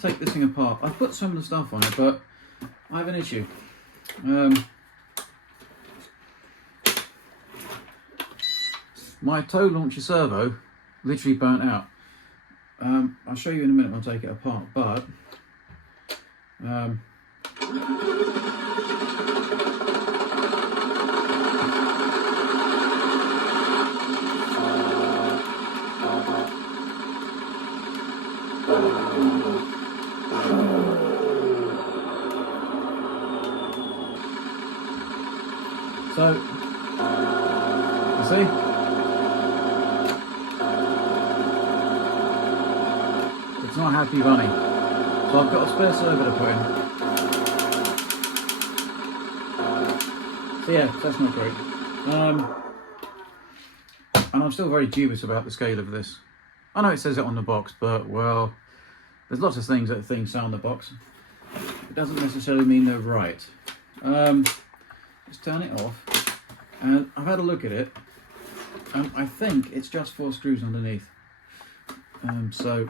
to take this thing apart. I've put some of the stuff on it, but I have an issue. My toe launcher servo literally burnt out. I'll show you in a minute when I take it apart, but so, you see? It's not happy running. So I've got a spare servo to put in. So yeah, that's not great. And I'm still very dubious about the scale of this. I know it says it on the box, but well, there's lots of things that things say on the box. It doesn't necessarily mean they're right. Let's turn it off. And I've had a look at it. I think it's just 4 screws underneath. So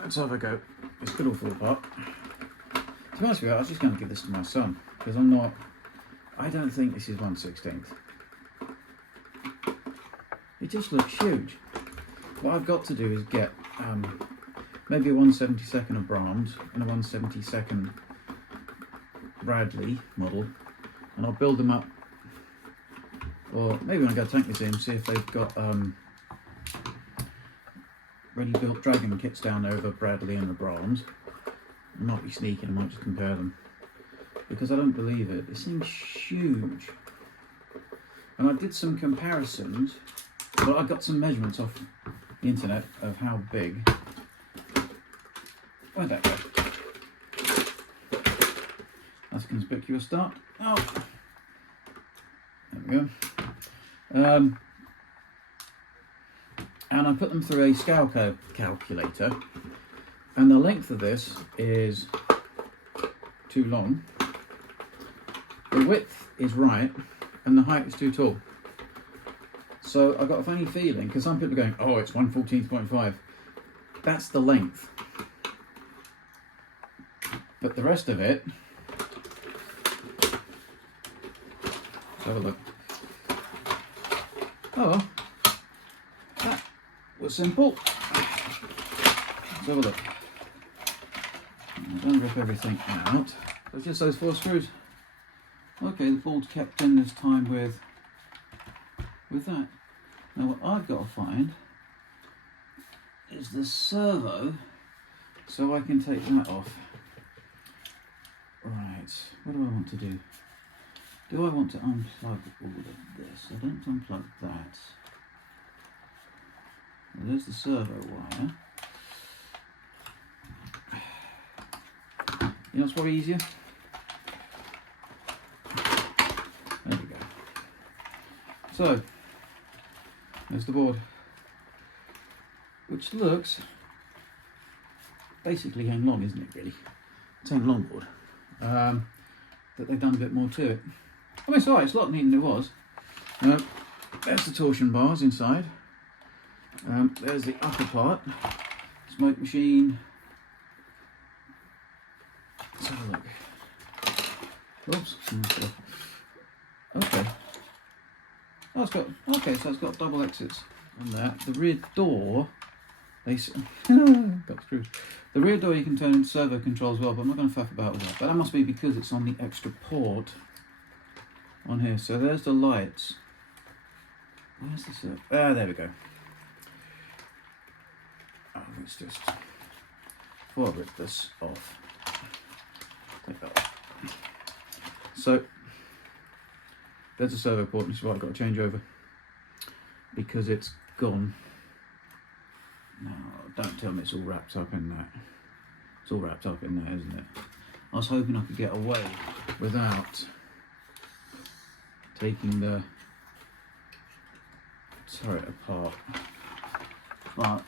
let's have a go. This could all fall apart. To be honest with you, I was just going to give this to my son because I don't think this is 1/16. It just looks huge. What I've got to do is get maybe a 1/72 of Brahms and a 1/72 Bradley model, and I'll build them up. Or maybe when I go tank museum, see if they've got ready built dragon kits down there with the Bradley and the Brahms. I might be sneaking, I might just compare them. Because I don't believe it. It seems huge. And I did some comparisons, but I got some measurements off the internet of how big. Where'd that go? That's a conspicuous start. Oh, there we go. And I put them through a scale calculator, and the length of this is too long, the width is right, and the height is too tall. So I've got a funny feeling, because some people are going, oh, it's 1/14.5. That's the length. But the rest of it, let's have a look. Oh, well, that was simple. Let's have a look. Don't rip everything out. It's just those 4 screws. Okay, the board's kept in this time with that. Now what I've got to find is the servo, so I can take that off. Right, what do I want to do? Do I want to unplug all of this? I don't unplug that. Well, there's the servo wire. You know what's probably easier? There we go. So, there's the board, which looks basically hang long, isn't it, really? It's hang long board. But they've done a bit more to it. I mean, it's alright, it's a lot neater than it was. There's the torsion bars inside. There's the upper part, smoke machine. Let's have a look. Oops. Okay. Oh, it's got, okay, so it's got double exits on that. The rear door, got screws. The rear door you can turn into servo control as well, but I'm not going to faff about with that. But that must be because it's on the extra port on here. So there's the lights. Where's the servo? Ah, there we go. Oh, let's just, before I rip this off, take that off. So there's a servo port, which is what I've got to change over because it's gone. No, don't tell me it's all wrapped up in that. It's all wrapped up in there, isn't it? I was hoping I could get away without taking the turret apart, but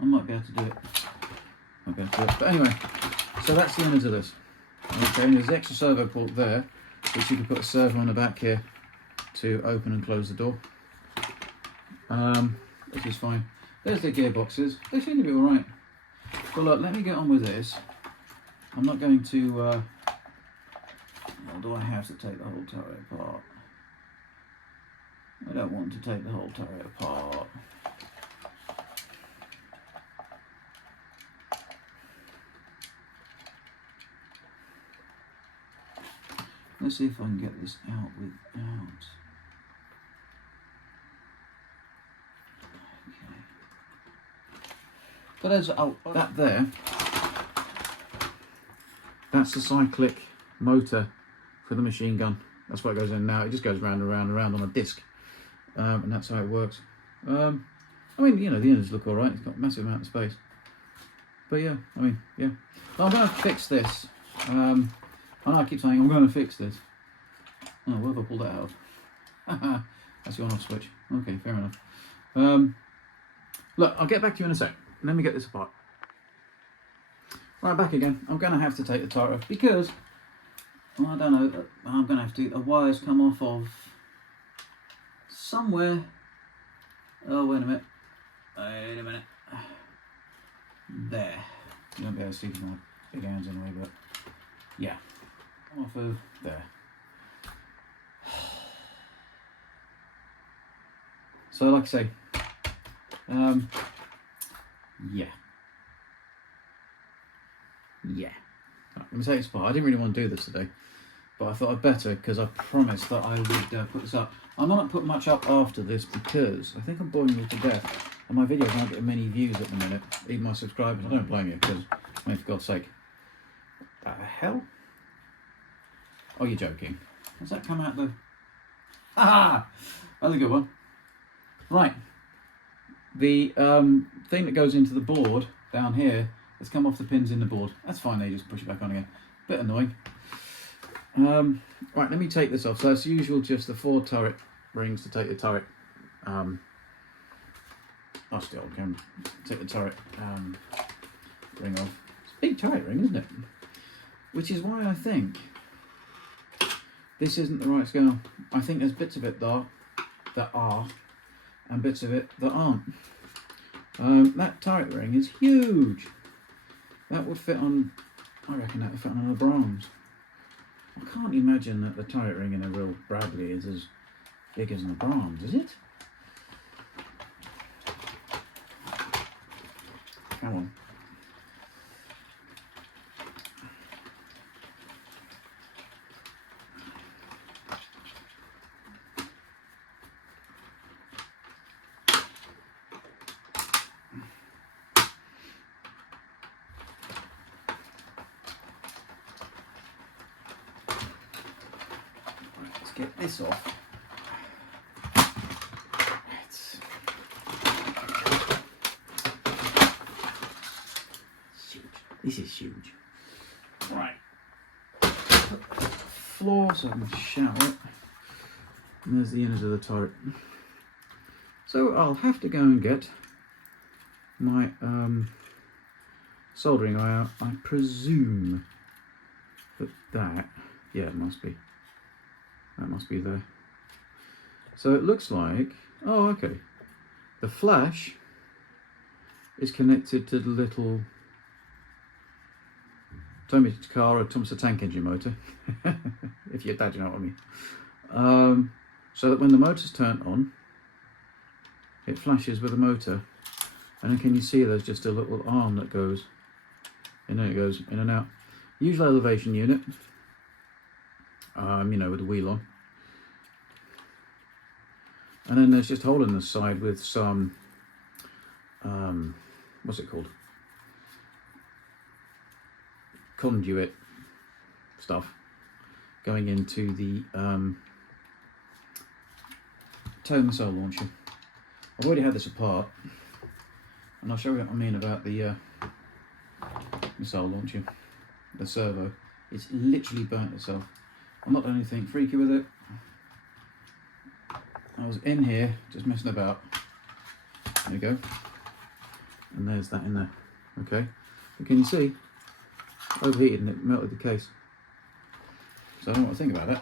I might be able to do it. But anyway, so that's the end of this. Okay, and there's the extra servo port there, which you can put a servo on the back here to open and close the door. This is fine. There's the gearboxes. They seem to be alright. But look, let me get on with this. I'm not going to... or do I have to take the whole turret apart? I don't want to take the whole turret apart. Let's see if I can get this out without... Okay. But there's, oh, that there, that's the cyclic motor for the machine gun. That's what goes in now. It just goes round and round and round on a disc. And that's how it works. I mean, you know, the innards look alright. It's got a massive amount of space. But yeah, I mean, yeah. Well, I'm going to fix this. I know I keep saying I'm going to fix this. Oh, where have I pulled that out? That's the on-off switch. Okay, fair enough. Look, I'll get back to you in a sec. Let me get this apart. Right, back again. I'm going to have to take the tire off because, well, I don't know, I'm going to have to, a wire's come off of somewhere. Oh, wait a minute. Wait a minute. There. You won't be able to see with my big hands anyway, but yeah. Off of there. So, like I say, yeah. Let me take this apart. I didn't really want to do this today, but I thought I'd better because I promised that I would put this up. I'm not going to put much up after this because I think I'm boring you to death, and my videos aren't getting many views at the minute. Even my subscribers. I don't blame you because, I mean, for God's sake. What the hell? Oh, you're joking. Has that come out the... Ah! That's a good one. Right. The thing that goes into the board down here has come off the pins in the board. That's fine, they just push it back on again. Bit annoying. Right, let me take this off. So as usual, just the 4 turret rings to take the turret. I still can take the turret ring off. It's a big turret ring, isn't it? Which is why I think this isn't the right scale. I think there's bits of it that are, and bits of it that aren't. That turret ring is huge. That would fit on, I reckon that would fit on a Brahms. I can't imagine that the turret ring in a real Bradley is as big as an Brahms, is it? Come on. Get this off. Huge. This is huge. Right. Floor so I can shower it. And there's the innards of the turret. So I'll have to go and get my soldering iron out. I presume that yeah, it must be. That must be there. So it looks like, oh, okay. The flash is connected to the little Tommy car or Thompson tank engine motor, if you're dad, you know what I mean. So that when the motor's turned on, it flashes with the motor, and then can you see there's just a little arm that goes, and then it goes in and out. Usual elevation unit. You know, with the wheel on. And then there's just a hole in the side with some, what's it called? Conduit stuff going into the tow missile launcher. I've already had this apart, and I'll show you what I mean about the missile launcher, the servo. It's literally burnt itself. I'm not doing anything freaky with it. I was in here just messing about. There you go. And there's that in there. Okay. And can you see? Overheated and it melted the case. So I don't know what to think about it.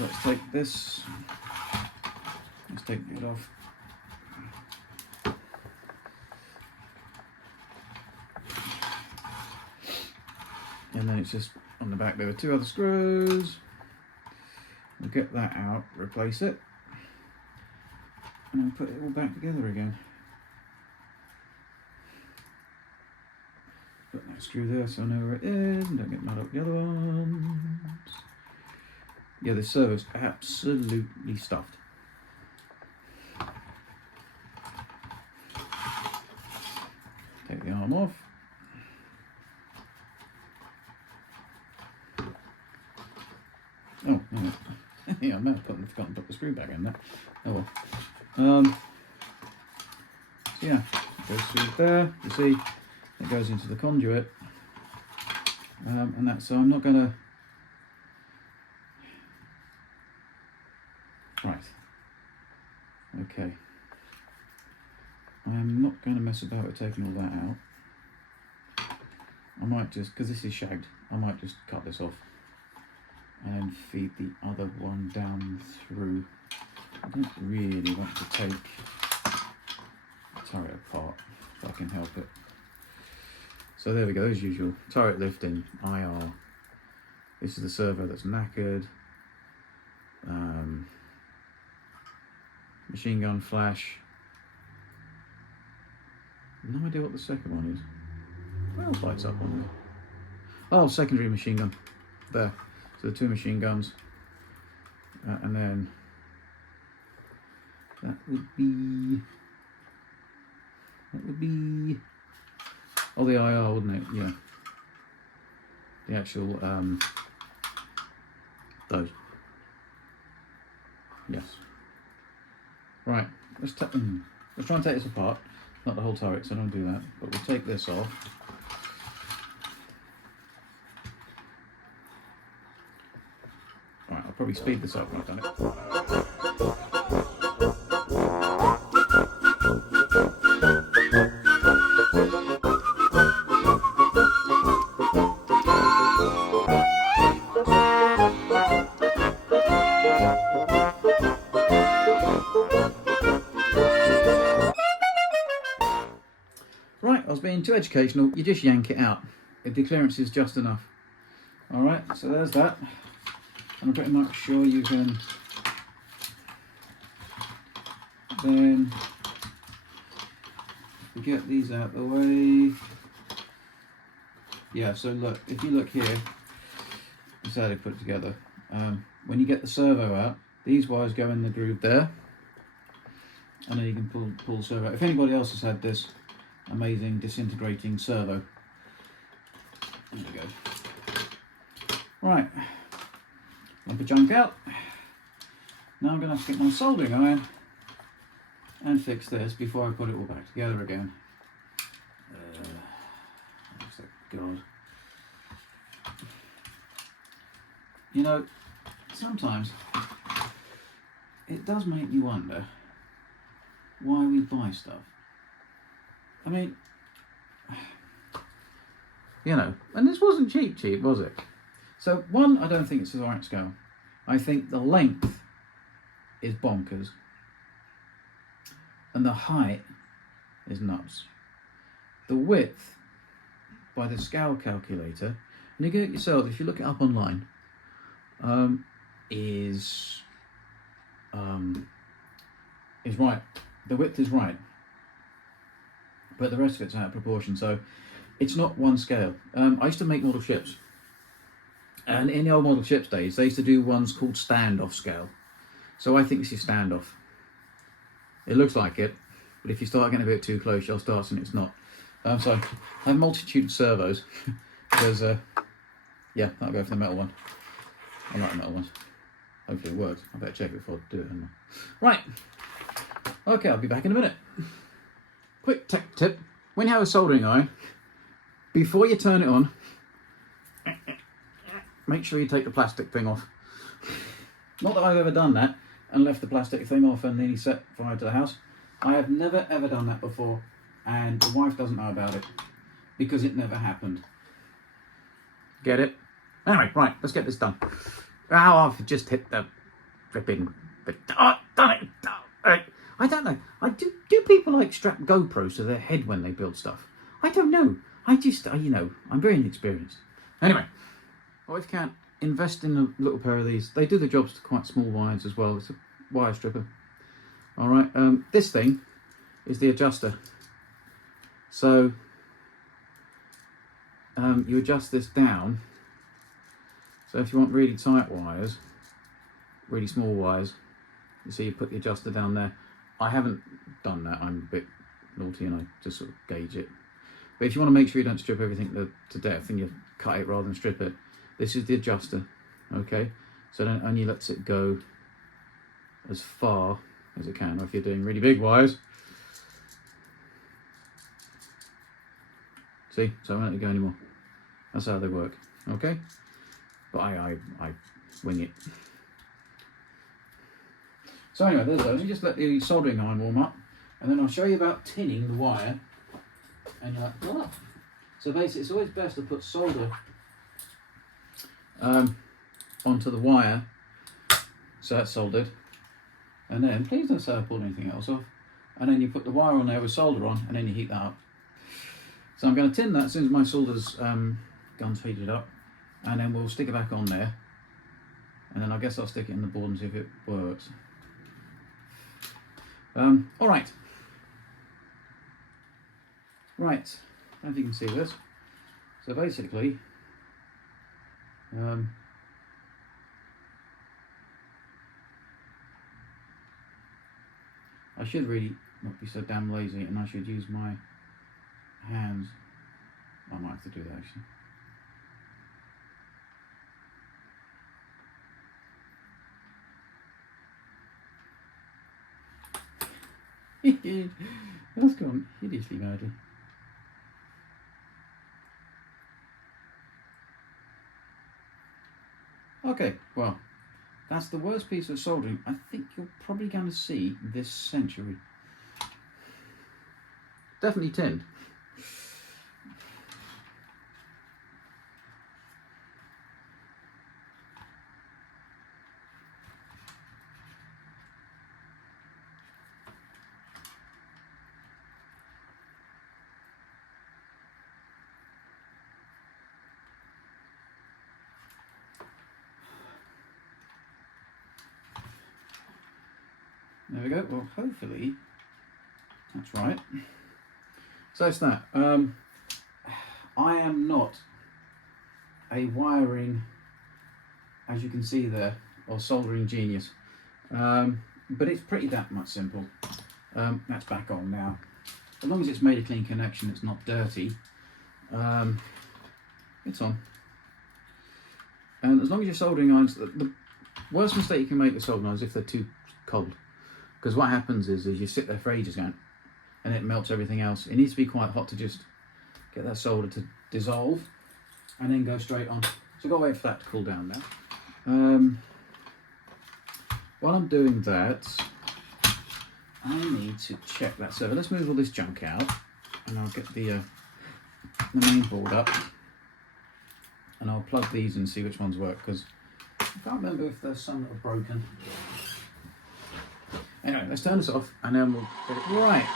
let's take this. Let's take it off. And then it's just on the back there are 2 other screws. We'll get that out, replace it, and then put it all back together again. Put that screw there so I know where it is and don't get mad up the other ones. Yeah, this servo's absolutely stuffed. Take the arm off. Oh, yeah. Yeah, I may have forgotten to put the screw back in there. Oh well. So yeah, it goes through there. You see, it goes into the conduit. And that's so I'm not gonna. Right. Okay. I'm not going to mess about with taking all that out. I might just, because this is shagged, I might just cut this off and then feed the other one down through. I don't really want to take the turret apart if I can help it. So there we go, as usual. Turret lifting, IR. This is the servo that's knackered. Machine gun flash. No idea what the second one is. What else lights up on there? Oh, secondary machine gun. There. So the 2 machine guns. And then that would be oh, the IR, wouldn't it? Yeah. The actual those. Yes. Right, let's try and take this apart. Not the whole turret, so I don't do that. But we'll take this off. Alright, I'll probably speed this up when I've done it. Right, I was being too educational. You just yank it out. The clearance is just enough. Alright, so there's that. I'm pretty much sure you can then get these out of the way. Yeah, so look, if you look here, that's how they put it together. When you get the servo out, these wires go in the groove there, and then you can pull the servo out. If anybody else has had this amazing disintegrating servo, there we go. Right, lump of junk out. Now I'm going to have to get my soldering iron and fix this before I put it all back together again. God. You know, sometimes it does make me wonder why we buy stuff. I mean, you know, and this wasn't cheap, was it? So one, I don't think it's the right scale. I think the length is bonkers and the height is nuts. The width, by the scale calculator, and you get it yourself, if you look it up online, is right. The width is right, but the rest of it's out of proportion, so it's not one scale. I used to make model ships, and in the old model ships days, they used to do ones called standoff scale. So I think this is standoff. It looks like it, but if you start getting a bit too close, you'll start seeing it's not. So I have multitude of servos because, yeah, I'll go for the metal one. I like the metal ones. Hopefully it works. I better check it before I do it. Right. Okay, I'll be back in a minute. Quick tech tip. When you have a soldering iron, before you turn it on, make sure you take the plastic thing off. Not that I've ever done that and left the plastic thing off and then you set fire to the house. I have never ever done that before. And the wife doesn't know about it because it never happened. Get it? Anyway, right, let's get this done. Oh, I've just hit the flipping, oh, damn it. I don't know. Do people like strap GoPros to their head when they build stuff? I don't know. I just, you know, I'm very inexperienced. Anyway, well, if you can't invest in a little pair of these, they do the jobs to quite small wires as well. It's a wire stripper. All right, this thing is the adjuster. So you adjust this down. So if you want really tight wires, really small wires, you see you put the adjuster down there. I haven't done that, I'm a bit naughty and I just sort of gauge it. But if you want to make sure you don't strip everything to death and you cut it rather than strip it, this is the adjuster, okay? So then it only lets it go as far as it can. Or if you're doing really big wires, see, so I won't let it go anymore. That's how they work, okay? But I wing it. So anyway, there's those. You just let the soldering iron warm up, and then I'll show you about tinning the wire. And you're like, what? So basically, it's always best to put solder onto the wire, so that's soldered. And then, please don't say I pulled anything else off. And then you put the wire on there with solder on, and then you heat that up. So I'm going to tin that as soon as my solder's gun's heated up, and then we'll stick it back on there. And then I guess I'll stick it in the board and see if it works. All right. Right, I don't know if you can see this. So basically, I should really not be so damn lazy, and I should use my hands. I might have to do that actually. That's gone hideously badly. Okay, well, that's the worst piece of soldering I think you're probably going to see this century. Definitely tinned. There we go. Well, hopefully that's right. So it's that. I am not a wiring, as you can see there, or soldering genius, but it's pretty that much simple. That's back on now. As long as it's made a clean connection, it's not dirty. It's on. And as long as your soldering irons, the worst mistake you can make with soldering irons is if they're too cold. Because what happens is you sit there for ages going, and it melts everything else. It needs to be quite hot to just get that solder to dissolve and then go straight on. So I've got to wait for that to cool down now. While I'm doing that, I need to check that servo. Let's move all this junk out, and I'll get the main board up, and I'll plug these and see which ones work, because I can't remember if there's some that are broken. Anyway, let's turn this off and then we'll get it right.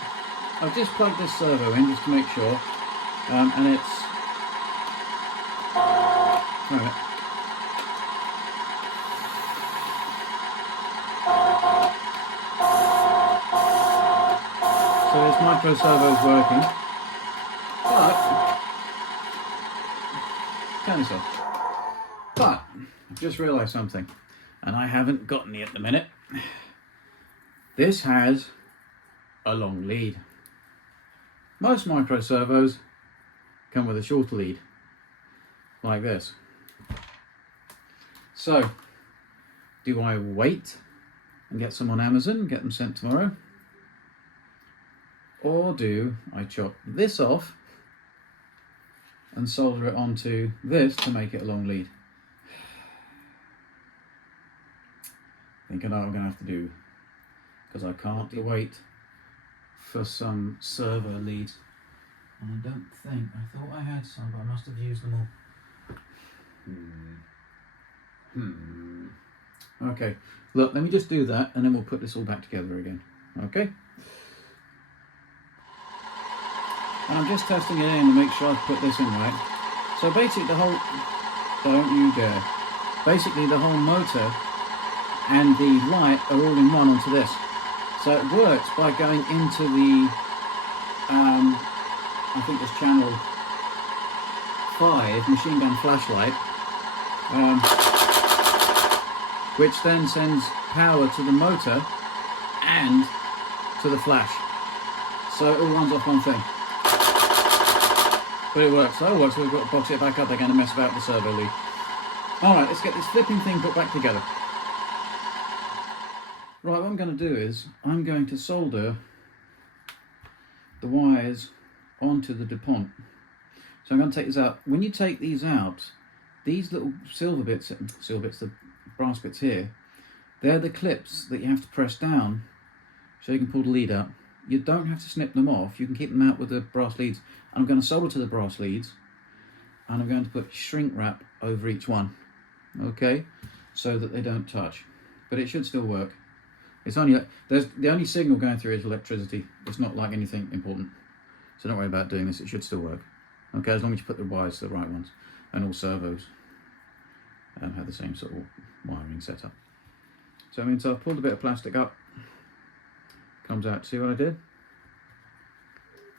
I've just plugged this servo in just to make sure, and it's right. So this micro servo is working, but turn this off. But I've just realised something, and I haven't gotten it at the minute. This has a long lead. Most micro servos come with a shorter lead, like this. So, do I wait and get some on Amazon and get them sent tomorrow? Or do I chop this off and solder it onto this to make it a long lead? I think I know what I'm going to have to do, because I can't wait for some servo leads. And I don't think, I thought I had some, but I must have used them all. Okay, look, let me just do that and then we'll put this all back together again. Okay? And I'm just testing it in to make sure I've put this in right. So basically the whole, don't you dare. Basically the whole motor and the light are all in one onto this. So it works by going into the, I think it's channel 5 machine gun flashlight, which then sends power to the motor and to the flash. So it all runs off one thing. But it works. Oh, well, so we've got to box it back up again and mess about the servo lead. Alright, let's get this flipping thing put back together. Right, what I'm going to do is, I'm going to solder the wires onto the DuPont. So I'm going to take this out. When you take these out, these little silver bits, the brass bits here, they're the clips that you have to press down so you can pull the lead out. You don't have to snip them off, you can keep them out with the brass leads. And I'm going to solder to the brass leads, and I'm going to put shrink wrap over each one, okay, so that they don't touch. But it should still work. It's only, the only signal going through is electricity. It's not like anything important. So don't worry about doing this, it should still work. Okay, as long as you put the wires to the right ones. And all servos have the same sort of wiring setup. So I've pulled a bit of plastic up. Comes out, see what I did?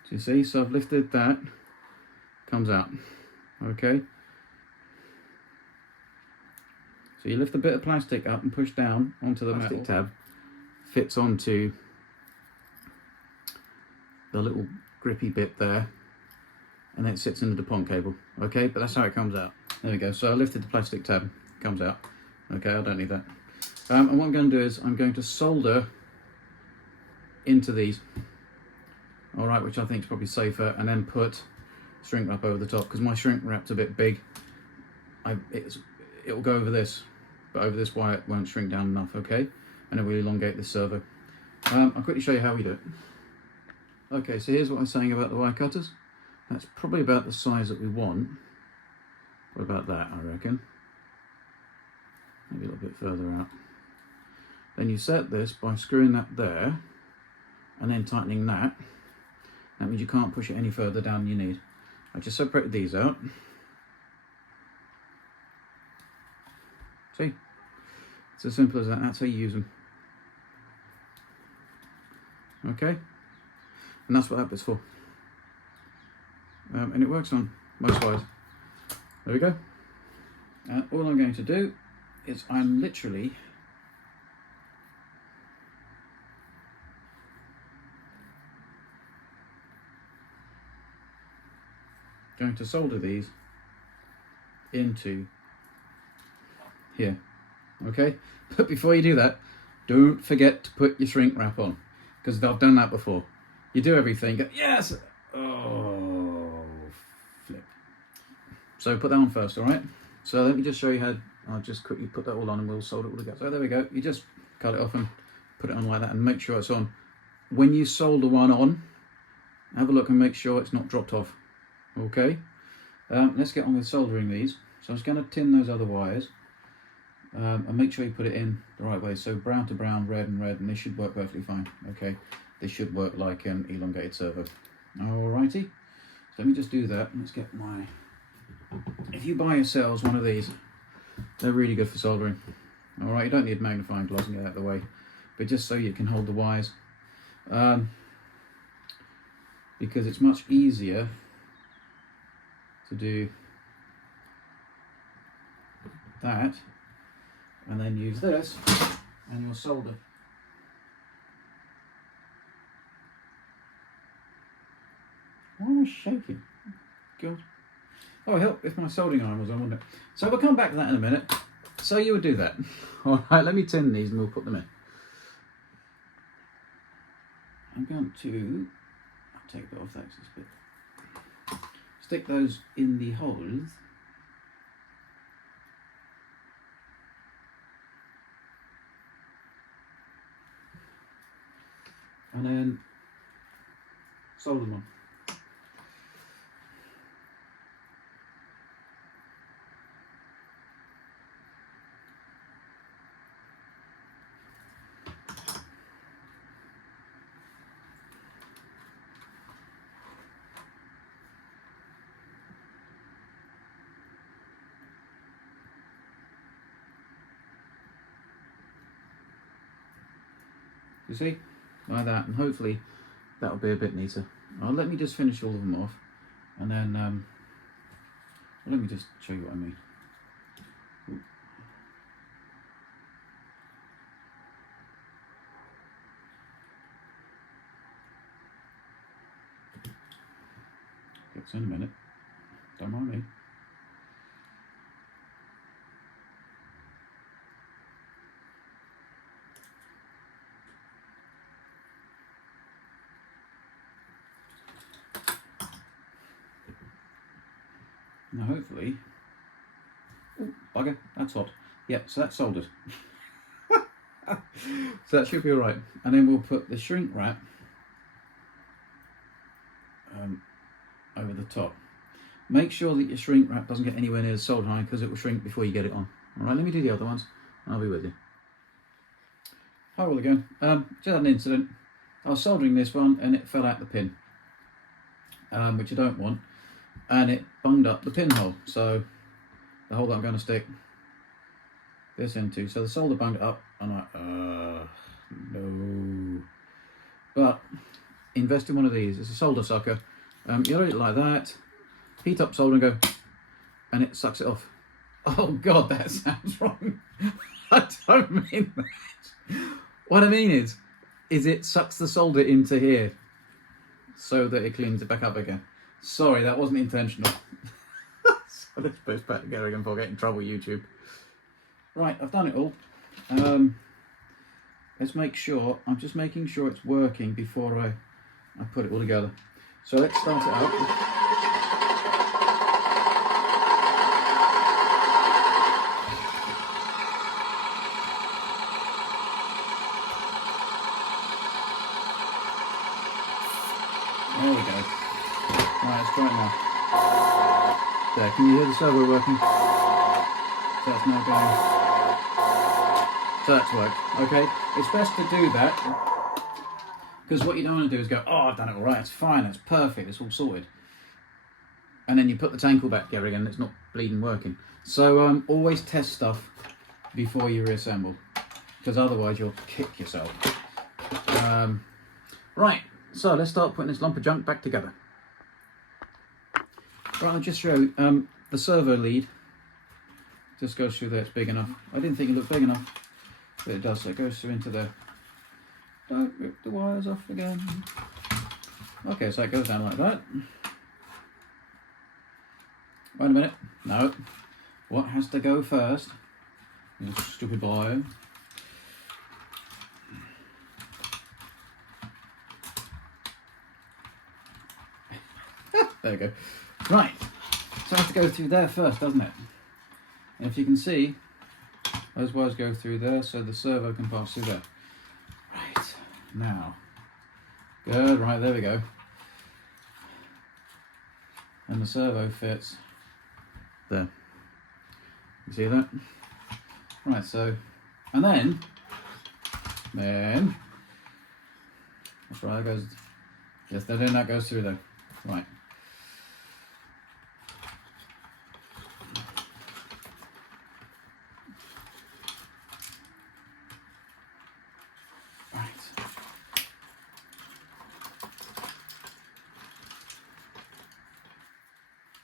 Do you see? So I've lifted that, comes out, okay? So you lift a bit of plastic up and push down onto the plastic tab, fits onto the little grippy bit there, and then it sits in the DuPont cable, okay? But that's how it comes out. There we go, so I lifted the plastic tab, comes out. Okay, I don't need that. And what I'm going to do is, I'm going to solder into these. Alright, which I think is probably safer, and then put shrink wrap over the top, because my shrink wrap's a bit big. It'll go over this, but over this wire it won't shrink down enough, okay? And it will elongate this servo. I'll quickly show you how we do it. Okay, so here's what I was saying about the wire cutters. That's probably about the size that we want. What about that, I reckon? Maybe a little bit further out. Then you set this by screwing that there, and then tightening that. That means you can't push it any further down than you need. I just separated these out. See? It's as simple as that. That's how you use them. Okay? And that's what that bit's for. And it works on most wires. There we go. All I'm going to do is I'm literally going to solder these into here, okay? But before you do that, don't forget to put your shrink wrap on, because I've done that before. You do everything, go, yes! Oh, flip. So put that on first, all right? So let me just show you how. I'll just quickly put that all on and we'll solder it all together. So there we go. You just cut it off and put it on like that and make sure it's on. When you solder one on, have a look and make sure it's not dropped off. Okay, let's get on with soldering these. So I'm just going to tin those other wires and make sure you put it in the right way. So brown to brown, red and red, and this should work perfectly fine. Okay, this should work like an elongated servo. Alrighty, so let me just do that. Let's get my, if you buy yourselves one of these, they're really good for soldering. Alright, you don't need magnifying glass and get out of the way, but just so you can hold the wires. Because it's much easier to do that and then use this and you'll solder. Why am I shaking? God. Oh, it'd help if my soldering iron was on, wouldn't it? So we'll come back to that in a minute. So you would do that. Alright, let me tin these and we'll put them in. I'm going to take a bit off that bit. Stick those in the holes. And then solder them on. You see? Like that, and hopefully that'll be a bit neater. Let me just finish all of them off, and then let me just show you what I mean. Ooh. Gets in a minute. Don't mind me. Now hopefully, oh bugger, that's hot. Yeah, so that's soldered. So that should be alright. And then we'll put the shrink wrap over the top. Make sure that your shrink wrap doesn't get anywhere near the solder line because it will shrink before you get it on. Alright, let me do the other ones and I'll be with you. Hi all again. Just had an incident. I was soldering this one and it fell out the pin, which I don't want, and it bunged up the pinhole. So the hole that I'm going to stick this into. So the solder bunged it up. I'm like, no. But invest in one of these. It's a solder sucker. You load it like that, heat up solder and go, and it sucks it off. Oh God, that sounds wrong. I don't mean that. What I mean is it sucks the solder into here so that it cleans it back up again. Sorry, that wasn't intentional. So let's put it back together again before I get in trouble with YouTube. Right, I've done it all. Let's make sure, I'm just making sure it's working before I put it all together. So let's start it up. There we go. Right, let's try it now. There, can you hear the servo working? So that's now going. So that's worked. Okay, it's best to do that because what you don't want to do is go, oh, I've done it all right, it's fine, it's perfect, it's all sorted. And then you put the tank all back together again and it's not bleeding working. So always test stuff before you reassemble, because otherwise you'll kick yourself. Right, so let's start putting this lump of junk back together. Right, I'll just show you, the servo lead just goes through there, it's big enough. I didn't think it looked big enough, but it does, so it goes through into there. Don't rip the wires off again. Okay, so it goes down like that. Wait a minute, no. What has to go first? You stupid boy. There we go. Right, so it has to go through there first, doesn't it? And if you can see, those wires go through there so the servo can pass through there. Right, now. Good, right, there we go. And the servo fits there. You see that? Right, so, and then, that's right, that goes, yes, then that goes through there. Right.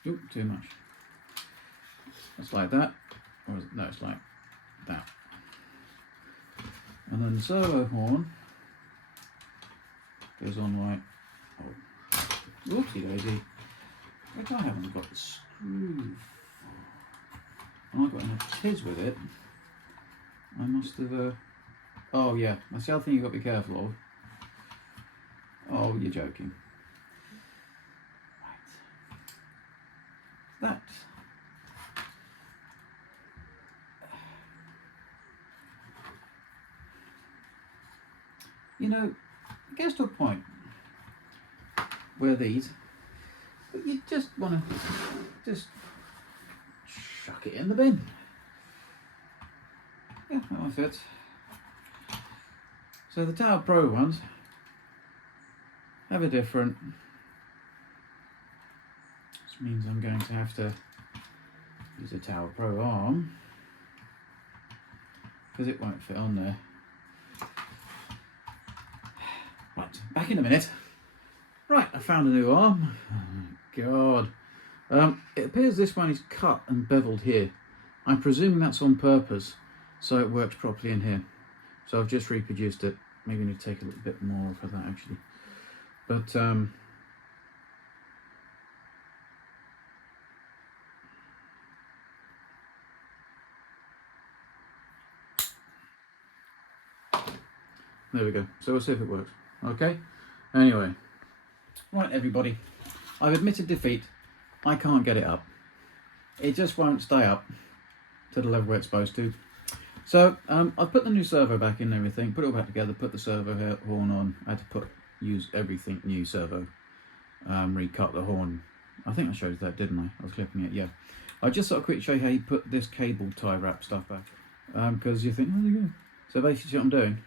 Oop, too much. It's like that, or is it, no, it's like that. And then the servo horn goes on like, oh, oopsie daisy. But I haven't got the screw. And I've got enough tiz with it. I must have, oh yeah, that's the other thing you've got to be careful of. Oh, you're joking. That. You know, it gets to a point where these, but you just want to just chuck it in the bin. Yeah, that one fits. So the Tower Pro ones have a different. This means I'm going to have to use a Tower Pro arm because it won't fit on there. back in a minute. Right, I found a new arm. Oh, God. It appears this one is cut and beveled here. I'm presuming that's on purpose, so it works properly in here. So I've just reproduced it. Maybe I need to take a little bit more for that actually. But there we go. So we'll see if it works. Okay. Anyway, right, everybody. I've admitted defeat. I can't get it up. It just won't stay up to the level where it's supposed to. So I've put the new servo back in and everything, put it all back together, put the servo horn on. I had to use everything new servo, recut the horn. I think I showed that, didn't I? I was clipping it, yeah. I'll just sort of quickly show you how you put this cable tie wrap stuff back, because you think, oh, there you go. So basically see what I'm doing.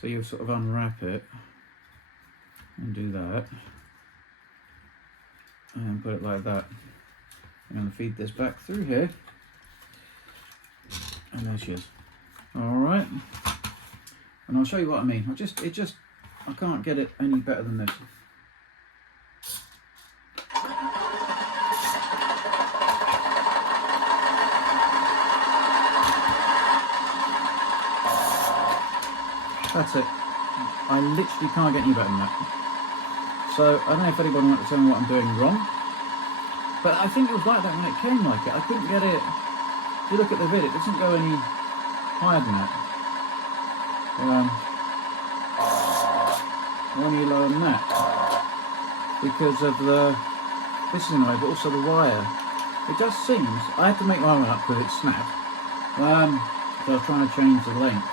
So you sort of unwrap it and do that, and put it like that. I'm going to feed this back through here, and there she is. All right, and I'll show you what I mean. I can't get it any better than this. That's it. I literally can't get any better than that. So I don't know if anyone wants to tell me what I'm doing wrong, but I think it was like that when it came like it. I couldn't get it. If you look at the vid, it doesn't go any higher than that. Or any lower than that. Because of the, this is annoying, but also the wire. It just seems, I had to make my one up because it snapped. So I was trying to change the length.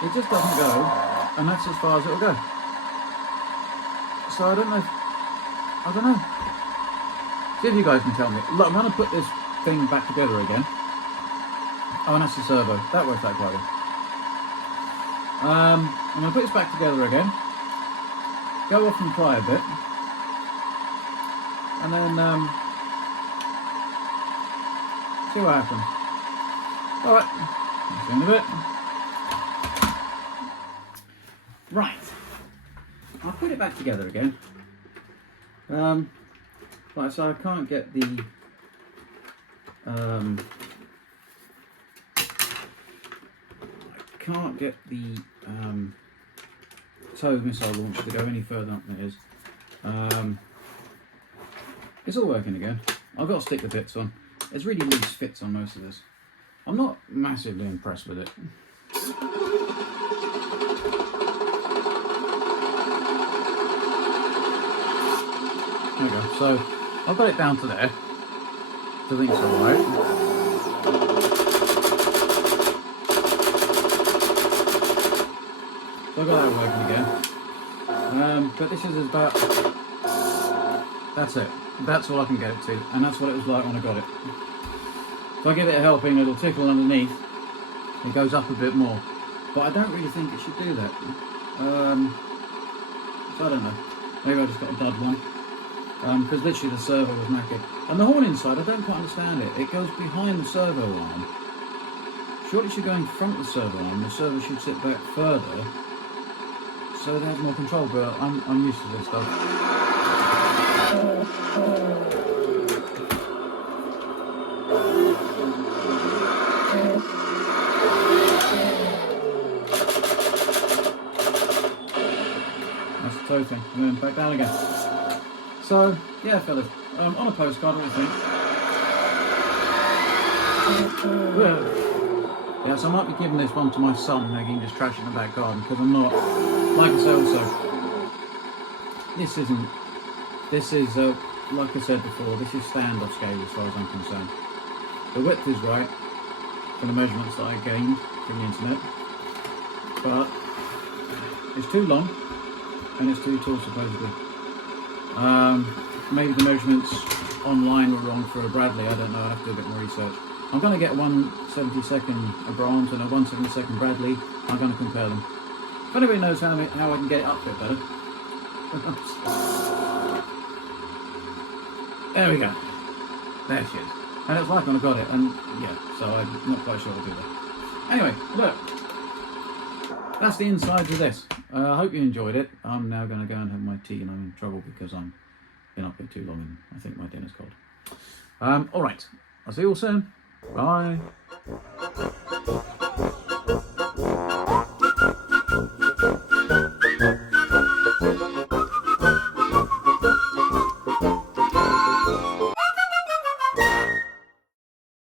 It just doesn't go, and that's as far as it'll go. So I don't know. See if you guys can tell me. Look, I'm going to put this thing back together again. Oh, and that's the servo. That works out quite well. I'm going to put this back together again. Go off and try a bit. And then see what happens. Alright, see you in a bit. Right, I'll put it back together again. Right, so I can't get the tow missile launcher to go any further up than it is. It's all working again. I've got to stick the bits on. There's really loose fits on most of this. I'm not massively impressed with it. There we go. So I've got it down to there. So I think it's alright. So I've got that working again. But this is about, that's it. That's all I can get it to. And that's what it was like when I got it. If I give it a helping little tickle underneath, it goes up a bit more. But I don't really think it should do that. So I don't know. Maybe I just got a dud one. Because literally the servo was knackered. And the horn inside, I don't quite understand it. It goes behind the servo arm. Surely it should go in front of the servo arm. The servo should sit back further, so it has more control, but I'm used to this stuff. That's the tow thing. And then back down again. So, yeah, fellas, on a postcard, what do you think? Yeah, so I might be giving this one to my son, and he can just trash it in the back garden, because I'm not, like I say also, this is, like I said before, this is standoff scale as far as I'm concerned. The width is right, for the measurements that I gained from the internet, but it's too long, and it's too tall supposedly. Maybe the measurements online were wrong for a Bradley, I don't know, I'll have to do a bit more research. I'm going to get a 1/72 bronze and a 1/72 Bradley. I'm going to compare them. If anybody knows how I can get it up a bit better. There we go. There she is. And it's like when I got it, and yeah, so I'm not quite sure I'll do that. Anyway, look. that's the insides of this. I hope you enjoyed it. I'm now going to go and have my tea, and I'm in trouble because I'm been up here too long and I think my dinner's cold. All right, I'll see you all soon. Bye.